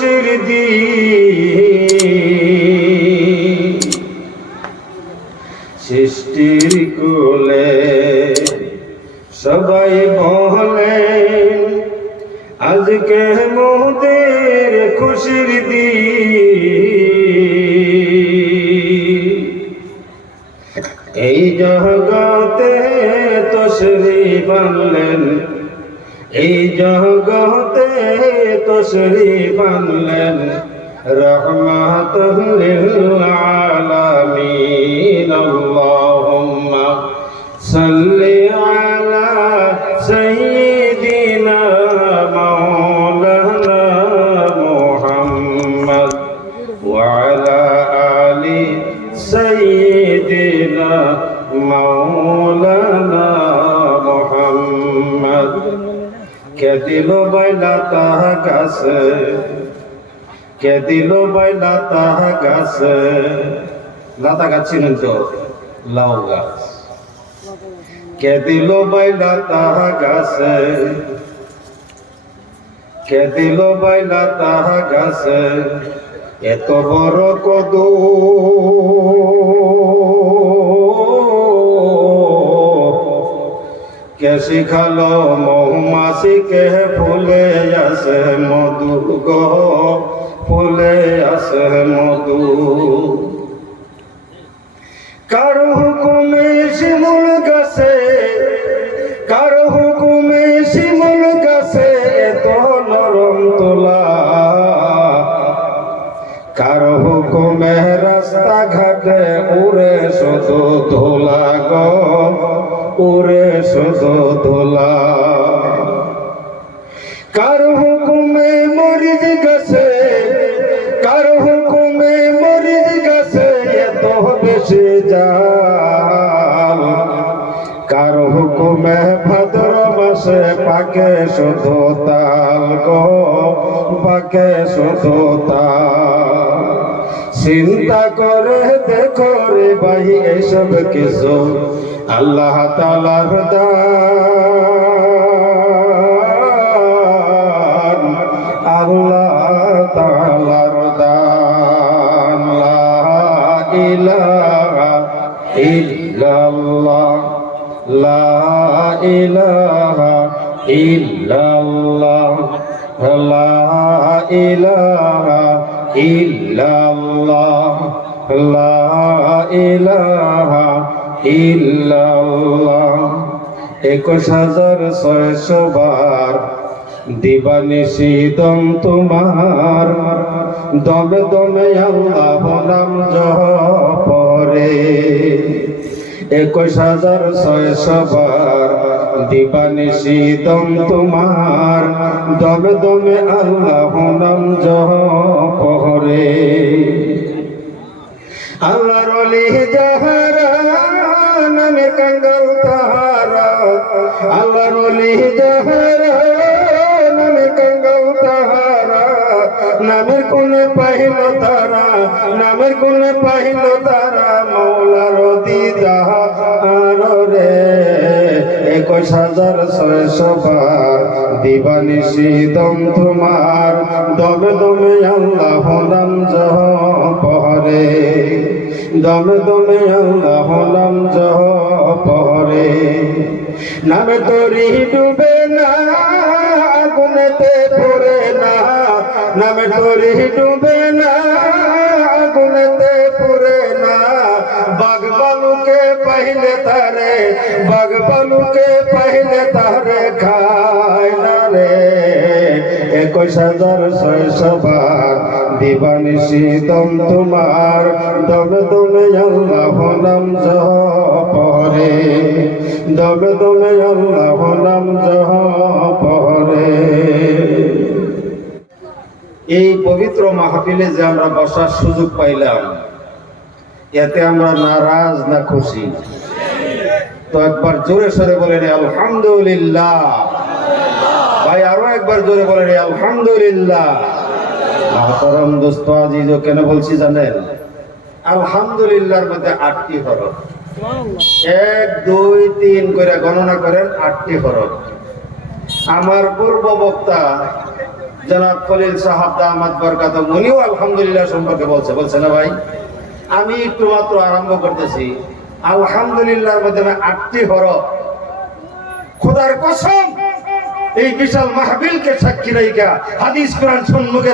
şerdi জগতে তসরি বানলেন রহমাতুল আলামিন। আল্লাহুম্মা কে দিল বাইলা তাহা গাছে কে দিল বাইলা তাহা গাছে। লাতা গাছ চিনেন তো? লাউ গাছ। কে দিল বাইলা তাহা গাছে কে দিল বাইলা তাহা গাছে। এত বড় কদু কে শিখালো মৌমাছিকে ফুলে আসে মধু গো? ফুলে আসে মধু। উড়ে শুধু ধোলা গো, উড়ে শুধু ধোলা। কারও হুকুমে মরিজ গেছে, কারও হুকুমে মরিজ গেছে, এত বেশি যাও কারও হুকুমে ভাদ্র মাসে পাকে শুধু তাল গো, পাকে শুধু তাল। চিন্তা করে দেখো রে ভাই, এসব কিছু আল্লাহ তালার দান, আল্লাহ তালার দান ইলাহা ইল্লাল্লাহ, লা ইলাহা লা ইলাহা ইল্লাল্লাহ, লা ইলাহা ইল্লাল্লাহ। একুশ হাজার ছয়শো বার দিবানিশি দম তোমার। দমে দমে আল্লাহ নাম জপরে একুশ হাজার ছয়শো বার দিবানিশি দম তোমার। দমে দমে আল্লাহ নাম জপরে আল্লাহর অলি যাহারা, নামে কাঙ্গাল তাহারা। আল্লাহর অলি যাহারা, নামে কাঙ্গাল তাহারা। নামের কোনে পাহিল তারা, নামের কোনে পাহিল তারা। একুশ হাজার ছয়শো বার দিবানিশি দম তোমার, দমে দমে আল্লাহ নাম জহ পহরে। দমে দমে আল্লাহ নাম জহ পহরে। নামে তরি ডুবে না, আগুনেতে পড়ে না। নামে তরি ডুবে না, আগুনেতে পড়ে না। বাঘ বালুকে পহলে তারে, বাঘ বালুকে পহলে তারে খায় না রে একুশ হাজার ছয়শো বার দিবানিশি দম তোমার দমে দমে আল্লাহ নাম জপরে দমে দমে আল্লাহ নাম জপরে এই পবিত্র মাহফিলে যে আমরা বসার সুযোগ পাইলাম, এতে আমরা নারাজ না খুশি। তো একবার জোরে সরে বলেন, আলহামদুলিল্লাহ। ভাই, আরও একবার জোরে বলেন, আলহামদুলিল্লাহ। মহতরম দোস্ত আজিজ কেন বলছি জানেন? আলহামদুলিল্লাহর মধ্যে আটটি হরফ। এক, দুই, তিন করে গণনা করেন, আটটি হরফ। আমার পূর্ব বক্তা জনাব খলিল সাহাব দামাত বরকাত, উনিও আলহামদুলিল্লাহ সম্পর্কে বলছে। বলছে না ভাই, আমি একটু মাত্র আরম্ভ করতেছি। আলহামদুলিল্লাহর মধ্যে আটটি হরফ খোদার কসম, এই বিশাল মাহবিলকে সাক্ষী রাইখা, হাদিস কোরআন সম্মুখে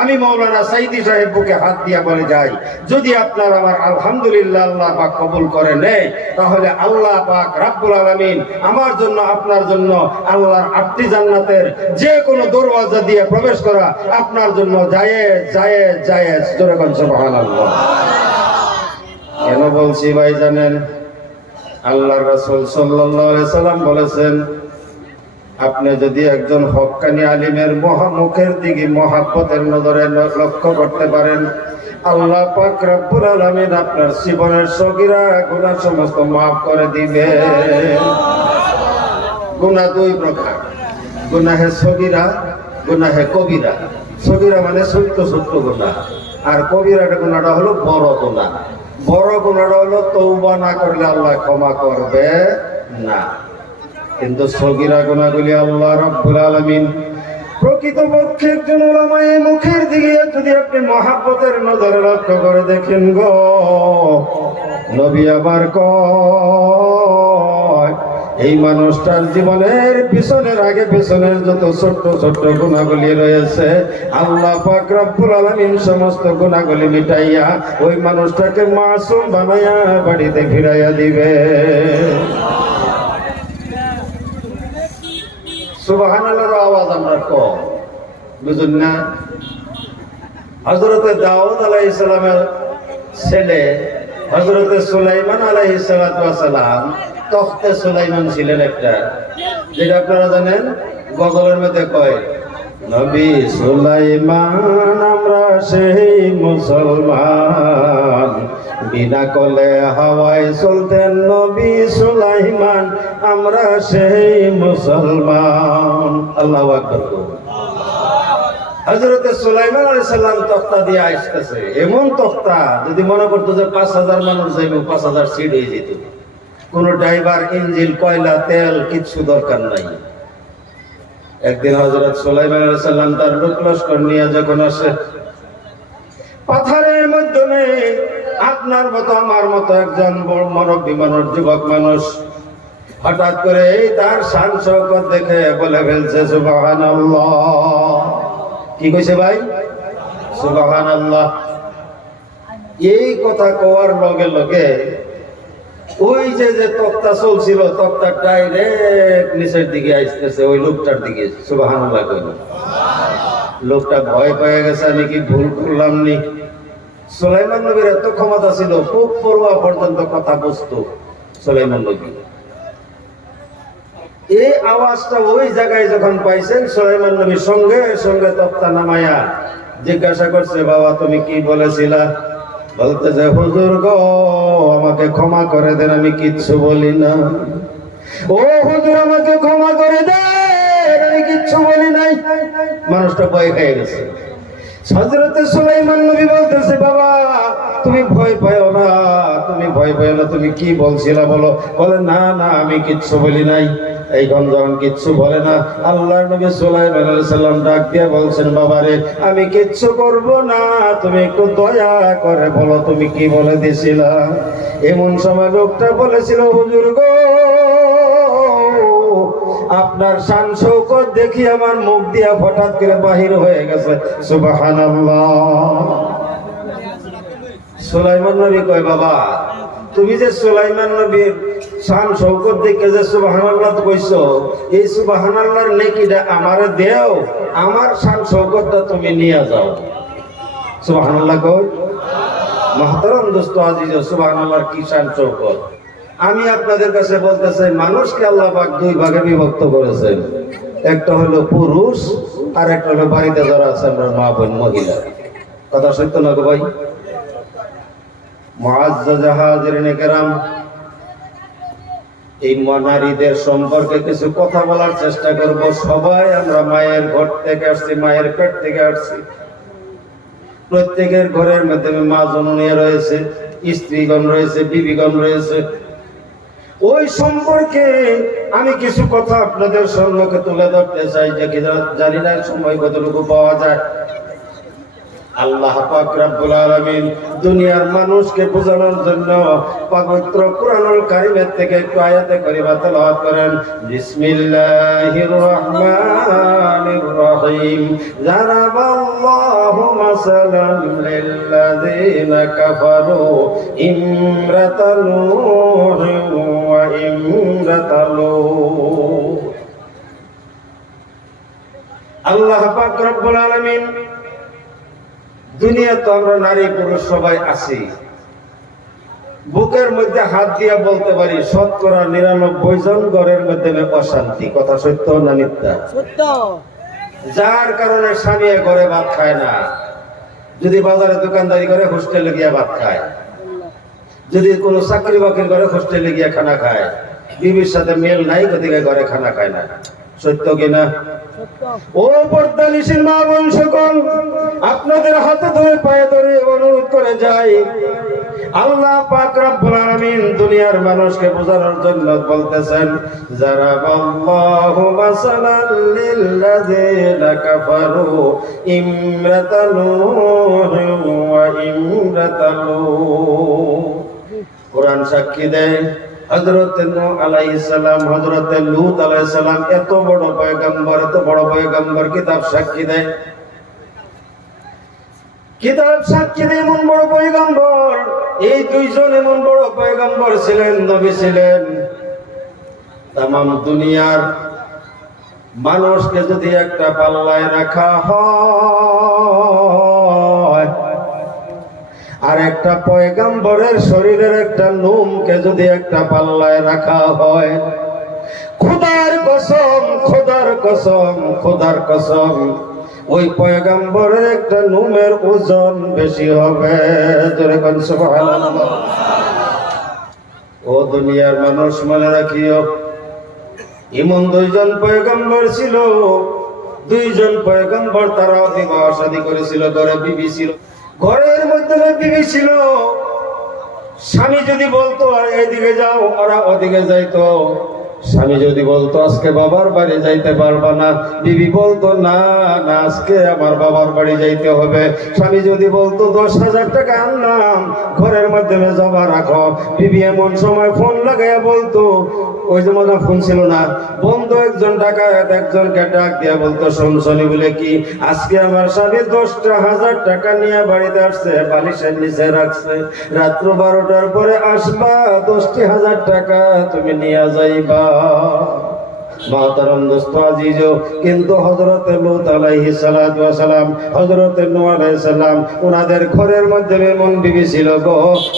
আমি মৌলানা সাইদি সাহেব বুকে হাত দিয়া বলে যাই, যদি আপনার আমার আলহামদুলিল্লাহ আল্লাহ পাক কবুল করে নেয়, তাহলে আল্লাহ পাক রাব্বুল আলামিন আমার জন্য, আপনার জন্য, আল্লাহর আটটি জান্নাতের যে কোনো দরওয়াজা দিয়ে প্রবেশ করা, আপনার জন্য জায়েজ জায়েজ জায়েজ। জোরে সুবহানাল্লাহ। কেন বলছি ভাই জানেন? আল্লাহ রাসূল সাল্লাম বলেছেন, আপনি যদি একজন হক্কানি আলিমের মহামুখের দিকে মহাব্বতের নজরে লক্ষ্য করতে পারেন, আল্লাহ পাক রব্বুল আলামিন আপনার জীবনের সগিরা গুনাহ সমস্ত মাফ করে দিবে গুনাহ দুই প্রকার। গুনাহে সগিরা, গুনাহে কবিরা। সগিরা মানে ছোট্ট ছোট্ট গুনাহ। আর কবিরাটা গুনাহটা হলো বড় গুনাহ। বড় গুণটা হলো তৌবা না করলে আল্লাহ ক্ষমা করবে না। কিন্তু সগিরা গুনাহগুলি আল্লাহ রব্বুল আলমিন প্রকৃতপক্ষে একজন ওলামায় মুখের দিকে যদি আপনি মহাব্বতের নজরে লক্ষ্য করে দেখেন গো, নবী আবার কয় এই মানুষটার জীবনের পিছনের আগে পিছনের যত ছোট্ট ছোট্ট গুণাগুলি রয়েছে, আল্লাহ পাক আলামিন সমস্ত গুণাগুলি মিটাইয়া ওই মানুষটাকে মাসুম বানাইয়া বাড়িতে ফিরাইয়া দিবে। সুবহানাল্লাহর আওয়াজ আমরা কম না? হজরতে দাউদ আলাইহিস ছেলে হজরতে সুলাইমান আলাইহিস সালাম তখতে সুলাইমান ছিলেন একটা, যেটা আপনারা জানেন গগলের মধ্যে কয়, নবী সুলাইমান, আমরা সেই মুসলমান। বিনা কলে হাওয়ায় চলতেন নবী সুলাইমান, আমরা সেই মুসলমান। আল্লাহ হজরতে সুলাইমান আলাইহিস সালাম তক্তা দিয়ে আসতেছে। এমন তক্তা, যদি মনে করতো যে পাঁচ হাজার মানুষ যাইবে, পাঁচ হাজার সিট হয়ে যেত। কোন ড্রাইভার ইঞ্জিন, কয়লা, তেল, কিছু দরকার নাই। একদিন হজরত সুলাইমান সালাম তার লোক লস্কর নিয়ে যখন আসে, পাথরের মাধ্যমে আপনার মতো, আমার মতো একজন বড় মরব্বী মানুষ, যুবক মানুষ হঠাৎ করে এই তার শান শৌকত দেখে বলে ফেলছে সুবাহান কি কইছে ভাই? সুবাহান এই কথা কওয়ার লগে লগে ওই যে যে তক্তা চলছিল, তক্তা ডাইরেক্ট নিচের দিকে আসতেছে, ওই লোকটার দিকে সুবাহান কইল লোকটা ভয় পেয়ে গেছে, আমি কি ভুল করলাম নি? সুলাইমান নবীর এত ক্ষমতা ছিল, খুব পড়ুয়া পর্যন্ত কথা বুঝতো সুলাইমান নবী। এই আওয়াজটা ওই জায়গায় যখন পাইছেন, সুলাইমান নবী সঙ্গে সঙ্গে তক্তা নামায়া জিজ্ঞাসা করছে, বাবা, তুমি কি বলেছিলা? বলতে যে হুজুর গো, আমাকে ক্ষমা করে দেন, আমি কিচ্ছু বলি না। ও হুজুর, আমাকে ক্ষমা করে দেন, আমি কিচ্ছু বলি নাই। মানুষটা ভয় খেয়ে গেছে। হজরতে সুলাইমান নবী বলতেছে, বাবা, তুমি ভয় পাও না, তুমি ভয় পাও না, তুমি কি বলছিলা বলো? বলে, না না, আমি কিচ্ছু বলি নাই। এইখন যখন কিচ্ছু বলে না। আল্লাহ নবী সুলাইমান সালাম ডাক দিয়ে বলছেন, বাবারে, আমি কিচ্ছু করব না। তুমি একটু দয়া করে বলো, তুমি কি বলে দিছিলা? এমন সময় লোকটা বলেছিল, হুজুর গো, আপনার শান শৌকত দেখি আমার মুখ দিয়া হঠাৎ করে বাহির হয়ে গেছে। সুবহানাল্লাহ। সুলাইমান নবী কয়, বাবা, তুমি যে সুলাইমান নবীর শান শৌকত দেখে যে সুবহানাল্লাহ কইছো, এই সুবহানাল্লাহর নেকিটা আমারে দেও, আমার শান শৌকতটা তুমি নিয়ে যাও। সুবহানাল্লাহ কই? মহতরম দোস্ত আজিজ সুবহানাল্লাহর কি শান শৌকত আমি আপনাদের কাছে বলতে চাই, মানুষকে আল্লাহ পাক দুই ভাগে বিভক্ত করেছেন। একটা হলো পুরুষ, আর একটা হলো বাড়িতে যারা আছে, আমরা মা বোন মহিলা। কথা সত্য না গো ভাই? মহাজাহাজেরাম এই নারীদের সম্পর্কে কিছু কথা বলার চেষ্টা করব। সবাই আমরা মায়ের ঘর থেকে আসছি, মায়ের পেট থেকে আসছি। প্রত্যেকের ঘরের মধ্যে মা জননী রয়েছে, স্ত্রীগণ রয়েছে, বিবিগণ রয়েছে। ওই সম্পর্কে আমি কিছু কথা আপনাদের সম্মুখে তুলে ধরতে চাই যে জানি না, সময় কতটুকু পাওয়া যায়। আল্লাহ পাক রব্বুল আলামিন দুনিয়ার মানুষকে বোঝানোর জন্য পবিত্র কুরআনুল কারীমের থেকে একটু আয়াতে করিমা তেলাওয়াত করেন। বিসমিল্লাহির রহমানির রহিম। জারাবাল্লাহু মাসালান লিল্লাযিনা কাফারু ইমরাতাল ওয়া ইমরাতাল আল্লাহ পাক রব্বুল আলামিন দুনিয়া তো আমরা নারী পুরুষ সবাই আছি। বুকের মধ্যে হাত দিয়া বলতে পারি শতকরা নিরানব্বই জন ঘরের মধ্যে অশান্তি। কথা সত্য না মিথ্যা? সত্য। যার কারণে স্বামী ঘরে ভাত খায় না। যদি বাজারে দোকানদারি করে হোস্টেলে গিয়ে ভাত খায়। যদি কোনো চাকরি বাকরি করে হোস্টেলে গিয়ে খানা খায়। বিবির সাথে মেল নাই গতিকে ঘরে খানা খায় না। সত্য কিনা ও পর্দানিসীর মা বোন সকল, আপনাদের হাতে ধরে পায়ে ধরে অনুরোধ করে যাই। আল্লাহ পাক রব্বুল আলামিন দুনিয়ার মানুষকে বোঝানোর জন্য বলতেছেন যারা আল্লাহু মাসালাল লিল্লাযিনা কাফারু, ইমরাতালু ওয়া ইমরাতালু কোরআন সাক্ষী দেয় হজরত আলাইসালাম হজরত লুত আলাইসালাম এত বড় এত বড় কিতাব সাক্ষী এমন বড় এই দুইজন এমন বড় ছিলেন ছিলেন। তাম দুনিয়ার মানুষকে যদি একটা পাল্লায় রাখা হয় আর একটা পয়গাম্বরের শরীরের একটা নুমকে যদি একটা পাল্লায় রাখা হয়, খোদার কসম খোদার কসম খোদার কসম, ওই পয়গাম্বরের একটা নুমের ওজন বেশি হবে। কোন ও দুনিয়ার মানুষ, মনে রাখিও এমন দুইজন পয়গম্বর ছিল, দুইজন পয়গম্বর তারা বিবাহ শাদী করেছিল, ঘরে বিবি ছিল। ঘরের মধ্যে বিবি ছিল স্বামী যদি বলতো এদিকে যাও ওরা ওদিকে যাইতো। স্বামী যদি বলতো, আজকে বাবার বাড়ি যাইতে পারবা না। বিবি বলতো, না না, আজকে আমার বাবার বাড়ি যাইতে হবে। স্বামী যদি বলতো, দশ হাজার টাকা আনলাম, ঘরের মাধ্যমে জমা রাখো। বিবি এমন সময় ফোন লাগাইয়া বলতো, ওই যে মনে ফোন ছিল না। বন্ধু একজন ডাকাত একজনকে ডাক দিয়া বলতো, শোন শনি, বলে কি, আজকে আমার স্বামী দশটা হাজার টাকা নিয়ে বাড়িতে আসছে, বালিশের নিচে রাখছে। রাত্র বারোটার পরে আসবা, দশটি হাজার টাকা তুমি নিয়ে যাইবা। মাতারাম দোস্ত আজিজ কিন্তু হজরতে লুত আলাইহি সালাতু ওয়া সালাম হজরতে নূহ আলাইহিস সালাম ওনাদের ঘরের মধ্যে এমন বিবি ছিল গো।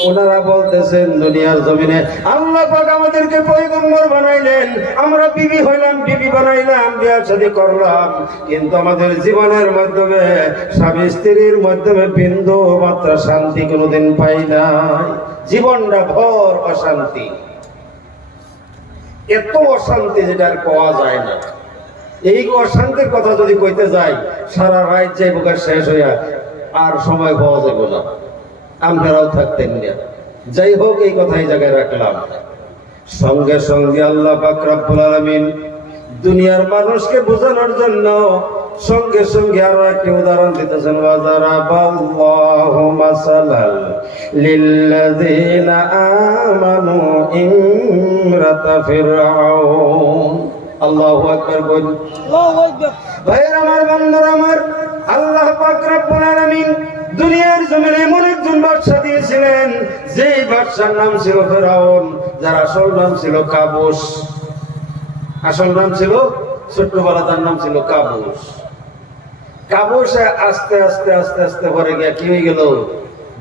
ওনারা বলতেছেন, দুনিয়ার জমিনে আল্লাহ পাক আমাদেরকে পয়গম্বর বানাইলেন। আমরা বিবি হইলাম, বিবি বানাইলাম বিয়া শাদী করলাম। কিন্তু আমাদের জীবনের মাধ্যমে, স্বামী স্ত্রীর মাধ্যমে বিন্দু মাত্র শান্তি কোনোদিন পাই নাই। জীবনটা ভর অশান্তি। এত অশান্তি যেটা আর পাওয়া যায় না। এই অশান্তির কথা যদি কইতে যাই, সারা রাত যাই বোকার শেষ হইয়া আর সময় পাওয়া যাবে না। আপনারাও থাকতেন না। যাই হোক, এই কথা এই জায়গায় রাখলাম। সঙ্গে সঙ্গে আল্লাহ পাক রব্বুল আলামিন দুনিয়ার মানুষকে বোঝানোর জন্য সঙ্গে সঙ্গে আরও একটি উদাহরণ দিতেছেন লিল্লাযিনা আমানু ইমরাতা ফিরআউন। আল্লাহু আকবার বলুন আল্লাহু আকবার। ভাইয়ের আমার বন্ধুরা আমার আল্লাহ পাক রব্বুল আলামিন দুনিয়ার জমিনে এমন একজন বাদশা দিয়েছিলেন যেই বাদশার নাম ছিল ফেরাউন যার আসল নাম ছিল কাবুস। আসল নাম ছিল ছোট্টবেলা তার নাম ছিল কাবুস। কাবুসে আস্তে আস্তে আস্তে আস্তে পরে গিয়া কি হয়ে গেল?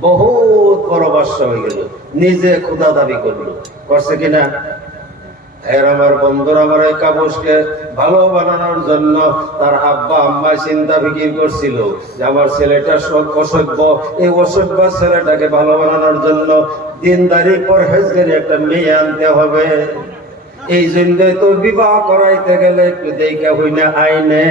বহুত বড় বাদশা হয়ে গেল। নিজে ক্ষুদা দাবি করল। করছে কিনা এর আমার বন্ধুরা আমার এই কাগজকে ভালো বানানোর জন্য তার আব্বা, আম্মা চিন্তা ফিকির করছিল যে আমার ছেলেটা অসভ্য। এই অসভ্য ছেলেটাকে ভালো বানানোর জন্য দিনদারি পরহেজগারি একটা মেয়ে আনতে হবে। এই জন্য তো বিবাহ করাইতে গেলে একটু দেখা হই না আইনে।